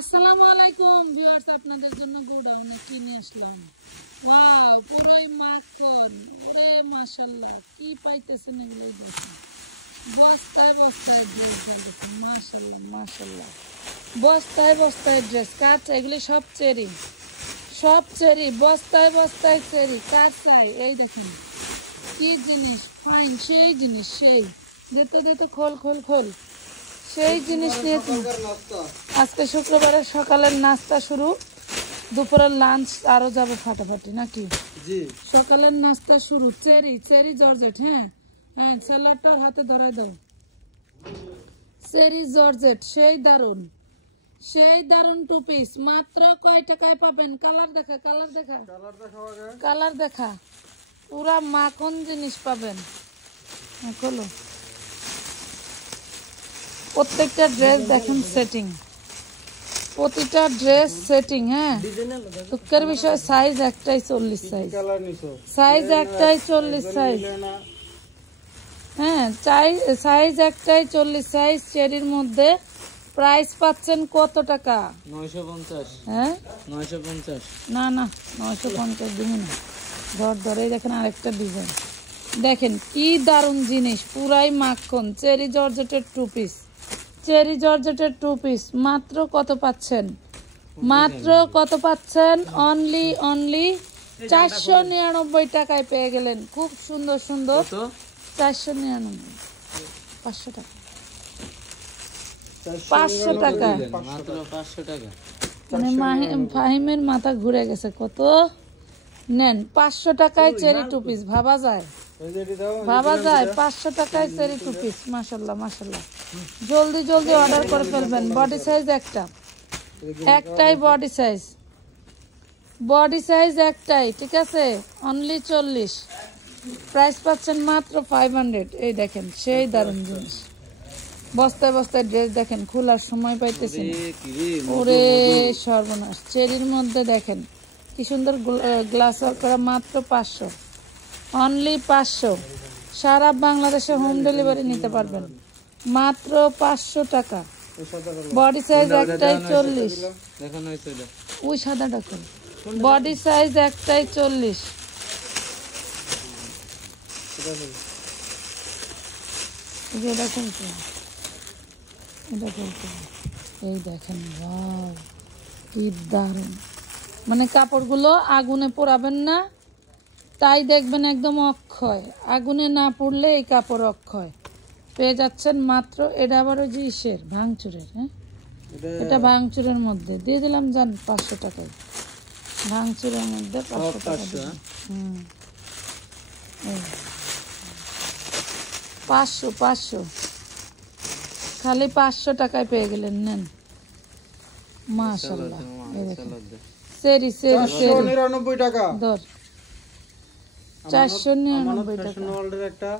আসসালামু আলাইকুম ভিউয়ার্স, আপনাদের জন্য গোডাউনে কি নিয়ে আসলাম। ওয়াও, পুরোই মাখন। ওরে মাশাল্লাহ, কি পাইতেছেন এগুলাই দেখেন। বস্তায় বস্তায় ড্রেস ঢালতেছেন, মাশাল্লাহ মাশাল্লাহ। বস্তায় বস্তায় ড্রেস কার চাই? এগুলি সব চেরি, সব চেরি, বস্তায় বস্তায় চেরি। কার চাই? এই দেখেন কি জিনিস, ফাইন সেই জিনিস, সেই যেতে যেতে খোল খোল খোল, সেই জিনিস দিয়ে আজকে শুক্রবারের সকালের নাস্তা শুরু, দুপুরের লাঞ্চ আরো যাবে ফাটাফাটি নাকি? জি, সকালের নাস্তা শুরু। চেরি চেরি জর্জেট, হ্যাঁ হ্যাঁ, স্যালাডটার হাতে ধরাই দাও। চেরি জর্জেট, সেই দারুন, সেই দারুন টু পিস। মাত্র কয় টাকায় পাবেন? কালার দেখা, কালার দেখা, কালার দেখা, পুরা মাখন জিনিস পাবেন। খোলো, প্রত্যেকটা ড্রেস দেখেন সেটিং, প্রতিটা ড্রেস সেটিং। হ্যাঁ, দুঃখের বিষয় সাইজ একটাই 40 সাইজ, সাইজ একটাই 40 সাইজ। হ্যাঁ, সাইজ একটাই 40 সাইজ। চেরির মধ্যে প্রাইস পাচ্ছেন কত টাকা? 950। হ্যাঁ 950 না না, 950 দিব না। ধর এই দেখেন আরেকটা ডিজাইন দেখেন, কি দারুণ জিনিস, পুরাই মাখন। চেরি জর্জেটের টু পিস, চেরি জর্জেটের টু পিস। মাত্র কত পাচ্ছেন? মাত্র কত পাচ্ছেন? অনলি অনলি 499 টাকায় পেয়ে গেলেন। খুব সুন্দর সুন্দর। 499, 500 টাকা, 500 টাকা। মাত্র 500 টাকা। ফাহিমের মাথা ঘুরে গেছে। কত নেন? 500 টাকায় চেরি টু পিস। ভাবা যায়, ভাবা যায় 500 টাকায় চেরি টু পিস। মাশাল্লাহ মাশাল্লাহ, জলদি জলদি অর্ডার করে ফেলবেন। বডি সাইজ একটা, একটাই বডি সাইজ, বডি সাইজ একটাই, ঠিক আছে? অনলি 40। প্রাইস পাচ্ছেন মাত্র 500। এই দেখেন সেই দারুণ জিনিস। বস্তায় বস্তায় ড্রেস দেখেন, খোলার সময় পাইতেছেন। ওরে সর্বনাশ, চেরির মধ্যে দেখেন কি সুন্দর গ্লাস ওয়ার্ক করা। মাত্র 500, অনলি 500। সারা বাংলাদেশে হোম ডেলিভারি নিতে পারবেন মাত্র 500 টাকা। বডি সাইজ একটাই 40। ওই সাদাটা কোন? বডি সাইজ একটাই 40। এটা কোনটা? এটা কোনটা? এই দেখেন, ওয়াও কি দারুণ। মানে কাপড়গুলো আগুনে পোড়াবেন না, তাই দেখবেন একদম অক্ষয়। আগুনে না পুড়লে এই কাপড় অক্ষয়। পেয়ে যাচ্ছেন মাত্র। এটা আবার ওই যে ইসের ভাঙচুরের, হ্যাঁ এটা ভাঙচুরের মধ্যে দিয়ে দিলাম জান 500 টাকায়। ভাঙচুরের মধ্যে 500 টাকা। 500 500, খালি 500 টাকায় পেয়ে গেলেন। নেন মাশাআল্লাহ। এই দেখেন সেরি সেরি 499 টাকা। ধর 499 টাকা। ফ্যাশন ওয়ার্ল্ডের একটা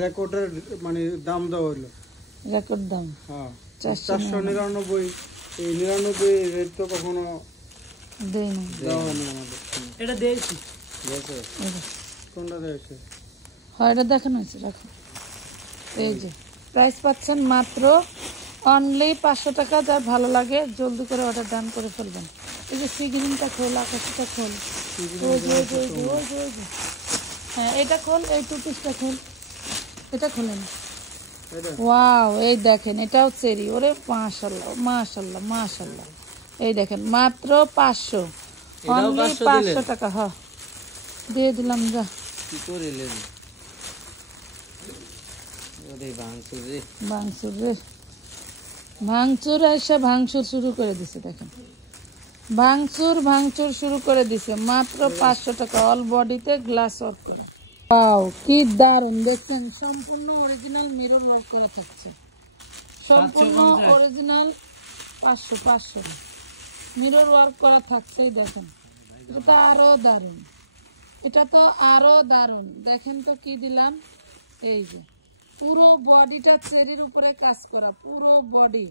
রেকর্ডের মানে দাম দেওয়া হলো, রেকর্ড দাম। হ্যাঁ 499। এই 99 রেট তো কখনো দেইনি, দেওয়া হয় না আমাদের। এটা দিয়েছি। কোনটা দিয়েছে? হয় এটা দেখানো হয়েছে, রাখুন। এই যে প্রাইস পাচ্ছেন মাত্র অনলি 500 টাকা। যা ভালো লাগে জলদি করে অর্ডার ডান করে ফেলবেন। এই যে সি গ্রিনটা খোল, আকাশটা খোল, হ্যাঁ এটা খোল, এই টু পিসটা খোল, এটা খোলেন। ওয়াও, এই দেখেন এটাও চেরি। ওরে মাশাআল্লাহ মাশাআল্লাহ মাশাআল্লাহ। এই দেখেন মাত্র 500, অনলি 500 টাকা। হ্যাঁ দিয়ে দিলাম। যা কি করিলেন? ওরে ভাঙচুর রে, ভাঙচুর রে, ভাঙচুর এসে ভাঙচুর শুরু করে দিছে। দেখেন ভাঙচুর ভাঙচুর শুরু করে দিছে। মাত্র 500 টাকা, অল বডিতে গ্লাস ওয়ার্ক করা। ওয়াও কি দারুন দেখছেন, সম্পূর্ণ অরিজিনাল মিরর ওয়ার্ক করা থাকছে, সম্পূর্ণ অরিজিনাল। 500 500 মিরর ওয়ার্ক করা থাকছে। এই দেখেন এটা তো আরো দারুন, এটা তো আরো দারুন। দেখেন তো কি দিলাম। এই যে পুরো বডিটা চেরির উপরে কাজ করা, পুরো বডি,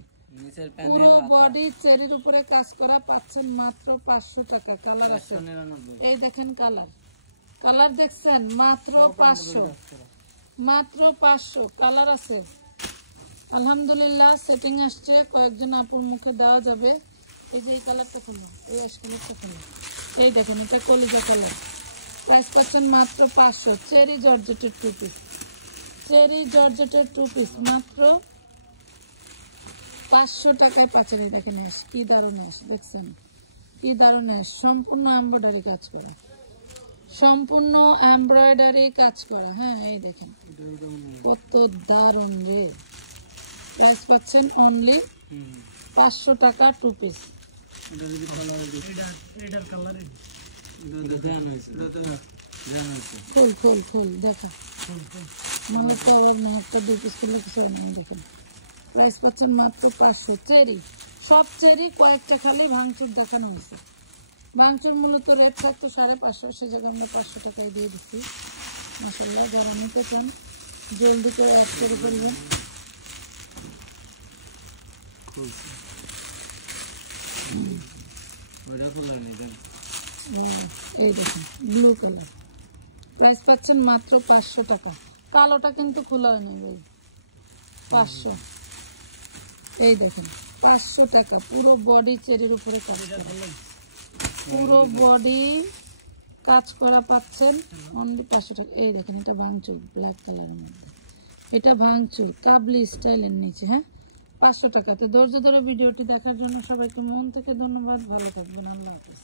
পুরো বডি চেরির উপরে কাজ করা। পাচ্ছেন মাত্র 500 টাকা। কালার আছে, এই দেখেন কালার, কালার দেখছেন? মাত্র 500, মাত্র 500। কালার আছে আলহামদুলিল্লাহ। সেটিং আসছে, কয়েকজন আপুর মুখে দেওয়া যাবে। এই যে এই কালারটা খোলো, এই অ্যাশ কালারটা খোলো, এই দেখেন এটা কলিজা কালার। প্রাইস পাচ্ছেন মাত্র 500। চেরি জর্জেটের 2 পিস, চেরি জর্জেটের 2 পিস মাত্র 500 টাকায় পাচ্ছেন। এই দেখেন অ্যাশ, কি দারুণ অ্যাশ, দেখছেন কি দারুণ অ্যাশ, সম্পূর্ণ এমব্রয়ডারি কাজ করা, সম্পূর্ণ এমব্রয়ডারি কাজ করা। হ্যাঁ এই দেখেন কত দারুণ রে। প্রাইস পাচ্ছেন অনলি 500 টাকা 2 পিস। খোল খোল খোল দেখা, মালের তো অভাব নেই, একটা 2 পিস করলে কিছু হয় না। এই দেখেন প্রাইস পাচ্ছেন মাত্র 500। চেরি, সব চেরি, কয়েকটা খালি ভাঙচুর দেখানো হয়েছে। ভাঙচুর মূলত রেট থাকতো 550, সে জায়গায় আমরা 500 টাকায় দিয়ে দিচ্ছি। মাশাল্লাহ, যারা নিতে চান জলদি করে অ্যাড করে ফেলবেন। ওয়াও, এই দেখেন ব্লু কালার, প্রাইস পাচ্ছেন মাত্র 500 টাকা। কালোটা কিন্তু খোলা হয় নাই ভাই, 500। এই দেখেন 500 টাকা, পুরো বডি চেরির উপরে কাজ করা, পুরো বডি কাজ করা পাচ্ছেন অনলি 500 টাকা। এই দেখেন এটা ভাঙচুর ব্ল্যাক কালারের মধ্যে, এটা ভাঙচুর কাবলি স্টাইলের নিচে। হ্যাঁ 500 টাকাতে। ধৈর্য ধরে ভিডিওটি দেখার জন্য সবাইকে মন থেকে ধন্যবাদ। ভালো থাকবেন, আল্লাহ হাফেজ।